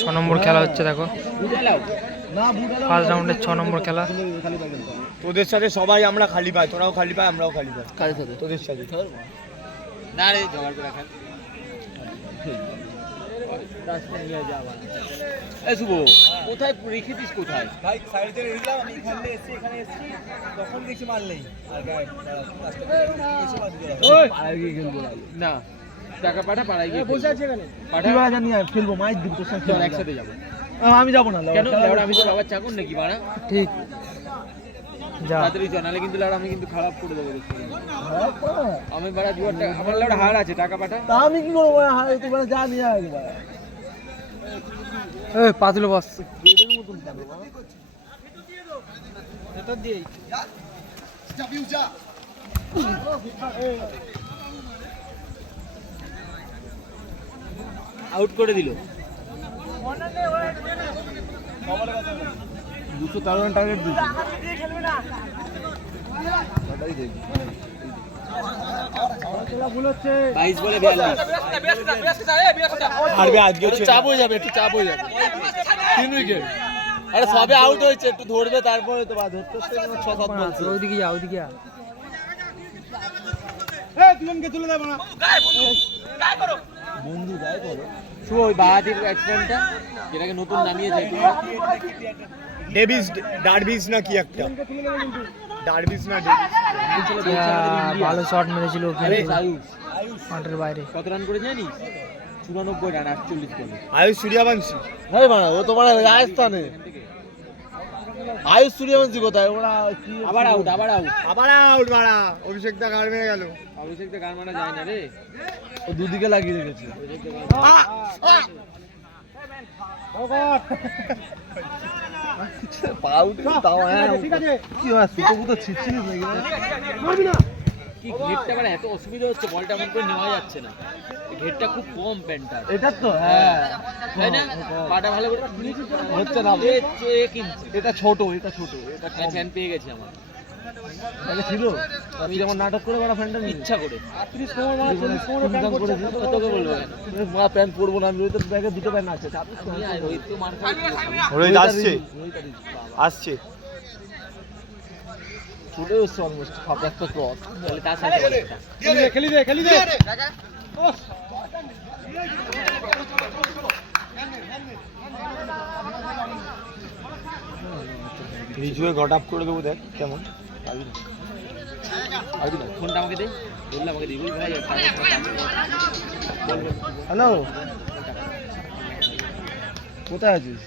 6 নম্বর খেলা হচ্ছে দেখো, ফার্স্ট রাউন্ডের 6 নম্বর খেলা। তোদের সাথে সবাই আমরা খালি পাই, তোরাও খালি পাই, আমরাও খালি পাই। কাদের সাথে? তোদের সাথে না রে, জোগাড় করে রাখেন। শুভ কোথায় রেখেছিস? কোথায় ভাই সাইড থেকে রেখলাম, আমি এখানে এসেছি, এখানে এসেছি, তখন দেখছি মাল নেই। আর না টাকা পাঠা, পাড়ায় গিয়ে বসে আছে এখানে, পাঠা জানি আর খেলবো, মাইক দিব তোর সাথে। চল একসাথে যাবো। আমি যাবো না, কেন? আমি তো বাবার চাকর নাকি বাড়া? ঠিক যা, তাড়াতাড়ি জানালে কিন্তু লাউড আমি কিন্তু খারাপ করে দেবো। আমি বাড়া জুয়ারটা, আমার লাউড হার আছে, টাকা পাঠা। তা আমি কি করবো? তুই মানে যা নিয়ে আসবে। এই পাতুল বস গেটের মতন পাবে বাবা, এটা দিয়ে যা আউট করে দিল। 213 রান টার্গেট দিয়েছে। বাইশ বলে 42। হারবে আজকে, চাপ হয়ে যাবে, একটু চাপ হয়ে যাবে। 3 উইকেট। আরে সবে আউট হয়েছে, একটু ধরবে তারপরে তো ধরতে 6-7 বলছে। ওইদিকে যা, ওইদিকে যা। দুজনকে তুলে দেবো না বন্ধু, গায়ে করো। শুভ ওই বাহাদির ব্যাটসম্যানটা যেটাকে নতুন নামিয়েছে, ডেভিস ডারভিস না কি একটা, ডারভিস না ভালো শট মেরেছিল কিন্তু আয়ুষ মাঠের বাইরে। কত রান করে জানিস? 94 রান, 48 বলে। আয়ুষ সূর্যবংশী। হ্যাঁ মারা, ও তোমার রাজস্থানে। আয়ুষ সূর্যবংশী কোথায়? ওরা আবার আউট, আবার আউট, আবার আউট মারা। অভিষেক দা গাড় মেরে গেল। অভিষেক তো গান মারা যায় না রে, ও দুদিকে লাগিয়ে রেখেছে। কি ঘেরটা মানে এত অসুবিধা হচ্ছে, বলটা এমন করে নেওয়া যাচ্ছে না, ঘেরটা খুব কম প্যান্টটা। এটা তো হ্যাঁ, তাই না? পাটা ভালো করে হচ্ছে না। এটা ছোট, এটা ছোট, এটা ফ্যান পেয়ে গেছে আমার। আগে ছিল, আমি যেমন নাটক করে বড় ফ্যানটা ইচ্ছা করে তোকে বলবো মা প্যান্ট পরবো না, আমি ওই তো ব্যাগে দুটো প্যান্ট আছে। রোহিত তো মার খায়। রোহিত আসছে, আসছে, চলে এসছে অলমোস্ট 7টা ক্রস। তাহলে তার সাথে খেলি দে, খেলি দে। রিজুয়ে গট আপ করে দেবো, দেখ কেমন। ফোনটা আমাকে দে, বললে আমাকে দিবি ভাই। হ্যালো, কোথায় আছিস?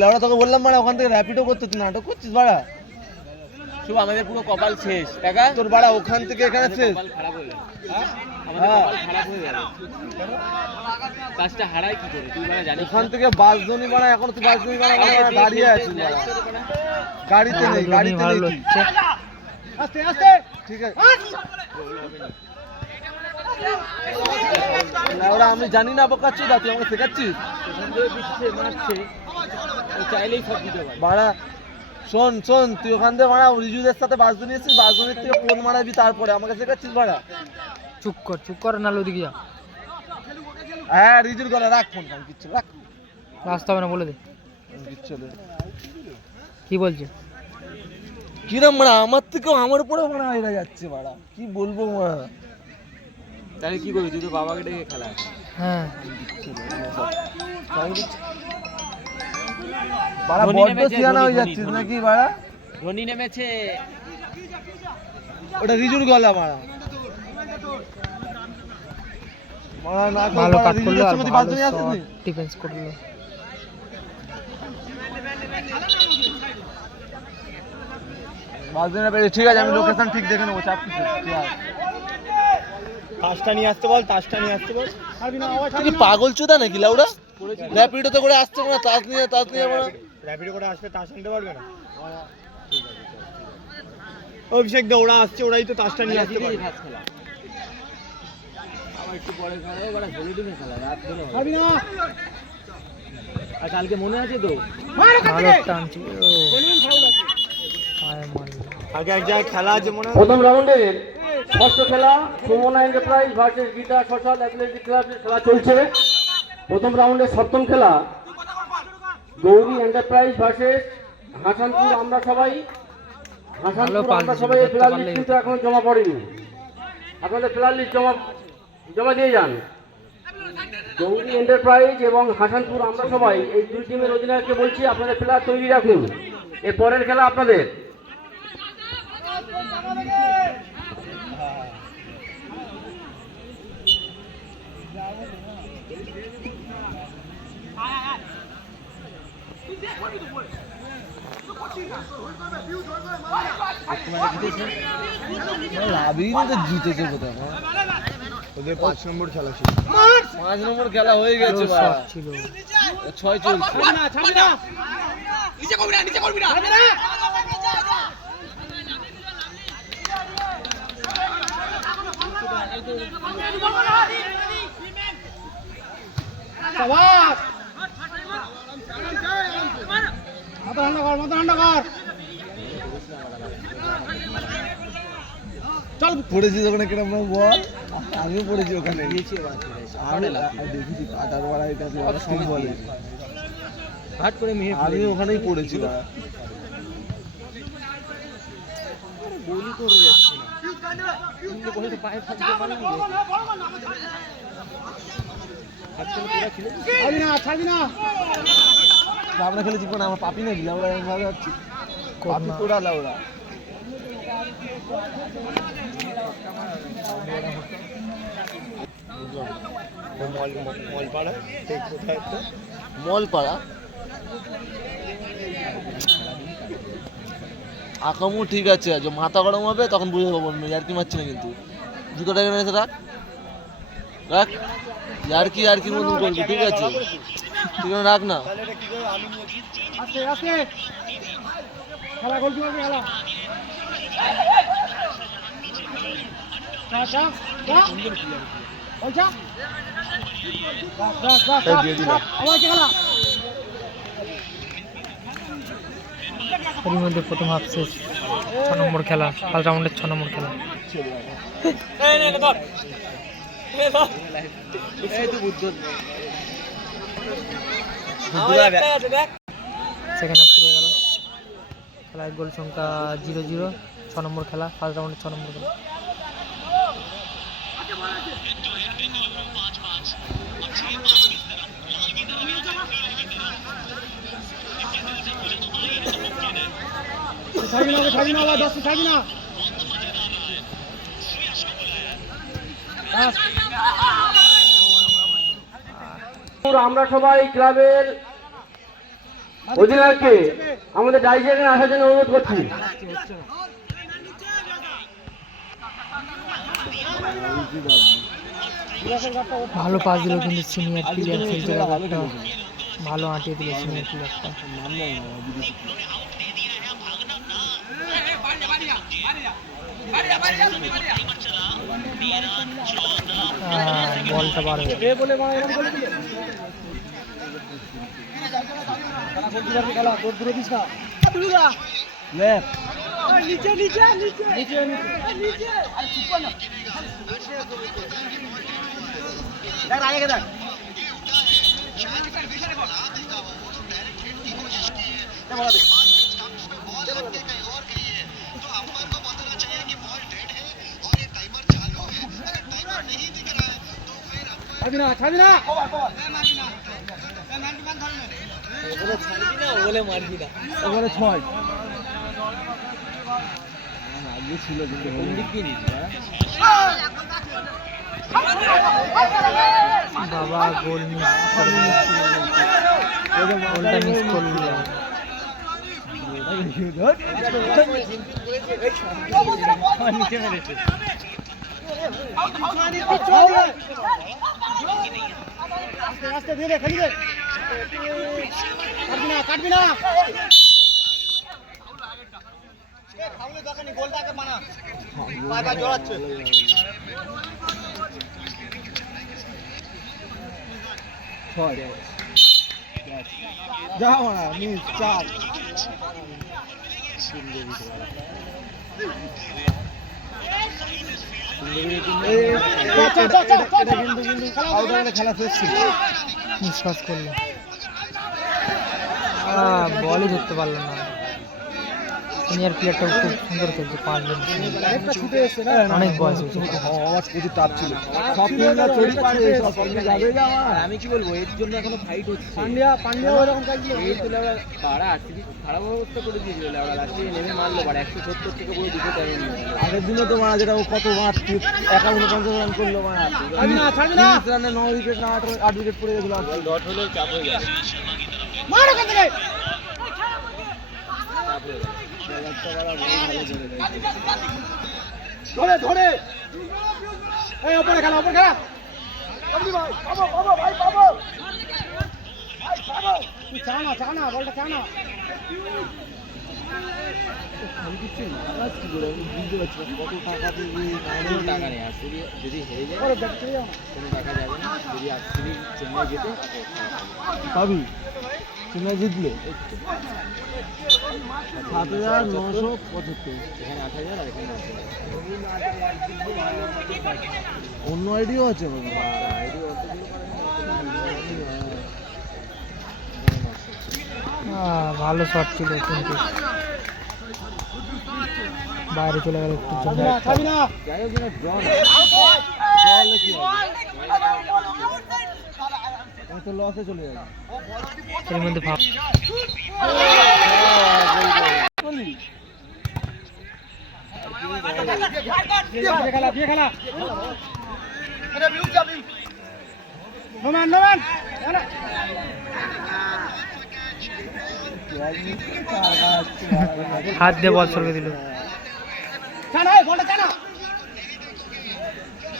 লাউড়া তোকে বললাম মানে ওখান থেকে র্যাপিডো করতে, তুই নাটক করছিস বাড়া। শুভ আমাদের পুরো কপাল শেষ, টাকা তোর বাড়া ওখান থেকে এখানে শেষ। কপাল খারাপ হয়ে গেল, আমাদের কপাল খারাপ হয়ে গেল। কাজটা হারাই কি করে তুই বাড়া জানিস? ওখান থেকে বাসজনি বাড়া, এখন তুই বাসজনি বাড়া দাঁড়িয়ে আছিস বাড়া। গাড়িতে নেই, গাড়িতে নেই। আস্তে আস্তে, ঠিক আছে। লাউড়া আমি জানি না বোকাচ্ছিস, তুই আমাকে শেখাচ্ছিস। মারছে, ও চাইলেই সব দিতে পারে বাড়া। শোন শোন, তুই ওখান থেকে মারা রিজুদের সাথে বাসজনি এসেছিস, বাসজনির থেকে ফোন মারাবি, তারপরে আমাকে শেখাচ্ছিস বাড়া। চুপ কর না, ওদিকে যা। হ্যাঁ রিজুর গলা রাখ, ফোন কাম কিচ্ছু রাখ, আসতে হবে না, বলে দে কিচ্ছু দে। কি বলছে। কিরম মারা, আমার থেকেও আমার উপরে মারা এরা যাচ্ছে বাড়া, কি বলবো মারা। তাহলে কি করবি? তুই তো বাবাকে ডেকে খেলা। হ্যাঁ বাড়া বড্ড সিয়ানা হয়ে যাচ্ছিস নাকি বাড়া। ধোনি নেমেছে, ওটা রিজুর গলা মারা। মারা না ভালো কাট করলো, আর রিজুদের ভালো সঙ্গে শট আসেনি। ডিফেন্স করলো। বাসজনি পেরে, ঠিক আছে আমি লোকেশন ঠিক দেখে নেবো, চাপ কিছু। তাসটা নিয়ে আসতে বল, তাসটা নিয়ে আসতে বল। তুই কি পাগল চোদা নাকি লাউড়া? র্যাপিডোতে করে আসছে মানে তাস নিয়ে মানে র্যাপিডো করে আসবে, তাস আনতে পারবে না। অভিষেক দা ওরা আসছে, ওরাই তো তাসটা নিয়ে আসতে পারবে। আবার একটু পরে খেলা হবে, হলিডে খেলা রাত ধরে হবে না। আর কালকে মনে আছে তো ভালো টানছে, আগে এক জায়গায় খেলা আছে মনে হয়। প্রথম রাউন্ডের ষষ্ঠ খেলা Sumana enterprise versus Gita social athletic ক্লাবের খেলা চলছে। প্রথম রাউন্ডের সপ্তম খেলা গৌরী এন্টারপ্রাইজ ভার্সেস হাসানপুর আমরা সবাই। হাসানপুর আমরা সবাই এই প্লেয়ার লিস্ট কিন্তু এখন জমা পড়েনি, আপনাদের প্লেয়ার লিস্ট জমা দিয়ে যান। গৌরী এন্টারপ্রাইজ এবং হাসানপুর আমরা সবাই এই দুই টিমের অধিনায়ককে বলছি আপনাদের প্লেয়ার তৈরি রাখুন, এর পরের খেলা আপনাদের। লাভই তো জিতেছে কোথাও। ওদের 5 নম্বর খেলা ছিল, 5 নম্বর খেলা হয়ে গেছে, ছিল 6 চলছে। চল পড়েছিস ওখানে কিরম বল, আমিও পড়েছি ওখানে, দেখেছি কাটার বাড়া এটা সব বলে হাট করে মেহে আমি ওখানেই পড়েছিলাম। গোলই করে যাচ্ছে না, কিন্তু বলতে পায়ে থাকতে পারেনি। আমরা খেলেছি না, আমার পাপি না দিলাম, ওরা ভালো হচ্ছে পাপি তোড়ালা ওরা। মলপাড়া আকামু ঠিক আছে, যে মাথা গরম হবে তখন বুঝে পাবো ইয়ার্কি মারছি না, কিন্তু জুতোটা এখানে এসে রাখ রাখ, ইয়ার্কির মতন করবি, ঠিক আছে তুই রাখ না। এর মধ্যে প্রথম হাফ শেষ, 6 নম্বর খেলা, ফার্স্ট রাউন্ডের 6 নম্বর খেলা। সেকেন্ড হাফ শুরু হয়ে গেল, খেলায় গোল সংখ্যা 0-0, 6 নম্বর খেলা, ফার্স্ট রাউন্ডের 6 নম্বর খেলা। আমরা সবাই ক্লাবের অধিনায়ককে আমাদের ডাইজেনে আসার জন্য অনুরোধ করছি। ভালো পাস দিল কিন্তু সিনিয়র প্লেয়ার খেলতে একটা ভালো আঁটিয়ে দিল সিনিয়র প্লেয়ারটা। বলটা বার হয়ে বাবা গোল মিস করলো, গোলটা মিস করলো। নিচে মেরেছে। কাটবি না যাও না মিস চার খেলা শেষ ছিল। মিসপাস করলো, বলই ধরতে পারলো না। সিনিয়র প্লেয়ারটাও খুব সুন্দর খেলছে, 5 রান, অনেক বয়স হয়েছে। প্রচুর টাপ ছিল। আমি কি বলবো, এর জন্য এখনো ফাইট হচ্ছে। এই তো লেওড়া পাড়া আরসিবি খারাপ অবস্থা করে দিয়েছিল, লেওড়া লাস্টে নেমে মারলো, 170 থেকে পুরো 213 নিয়ে গেল। আগের দিনে তো মারা যেটা ও কত মার 51 রান করলো, মারা 30 রানে 9 উইকেট না 8 উইকেট পড়ে গেছিল। ডট হলেও চাপ হয়ে যাবে। ধরে ধরে এই ওপরে খেলা, ওপরে খেলা। চানা বলটা চানা। কত টাকা দিয়ে টাকা নেই আরসিবি যদি হেরে যায় কোনো টাকা যাবে না। যদি আরসিবি চেন্নাই যেতে পাবি, চেন্নাই জিতলে 7,975, এখানে 8,000 আর এখানে 8,000। অন্য আইডিও আছে। ভালো শট ছিল কিন্তু বাইরে চলে গেল একটু জন্য। যাই হোক না, ড্র কি তো লসে চলে যাবে। এর মধ্যে ভাব হাত দিয়ে বল সরকে দিল।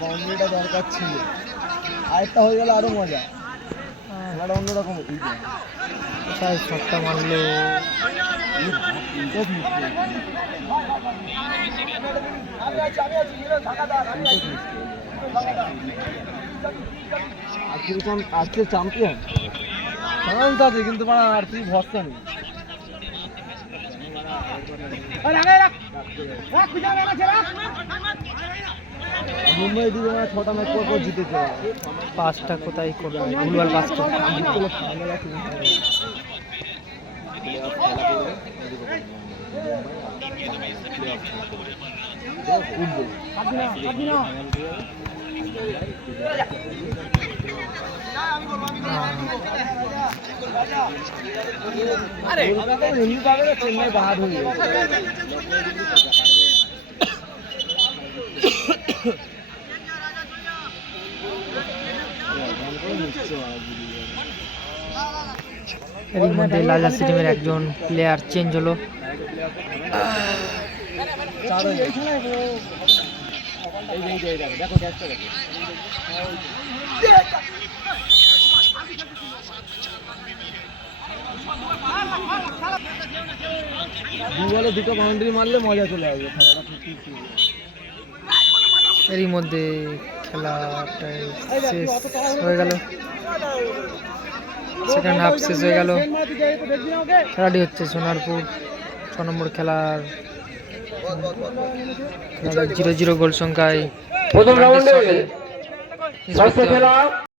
বাউন্ডারিটা দরকার ছিল, আরেকটা হয়ে গেলে আরো মজা, খেলাটা অন্যরকম। তাই শটটা মারলো, আজকে চ্যাম্পিয়ন চান্স আছে, কিন্তু আর তুই ভরসা নেই। মুম্বাই দিকে 6টা ম্যাচ পর জিতেছে, 5টা কোথায় করলো, ভুলভাল 5টা। চেন্নাই বাহার হয়ে গেছে। এর মধ্যে লালহাসি টিমের একজন প্লেয়ার চেঞ্জ হলো। বলে 2টো বাউন্ডারি মারলে মজা চলে আসবে খেলাটা। এরই মধ্যে খেলাটা শেষ হয়ে গেল, সেকেন্ড হাফ শেষ হয়ে গেল। খেলাটি হচ্ছে সোনারপুর 6 নম্বর খেলার 0-0 গোল সংখ্যায় প্রথম রাউন্ডে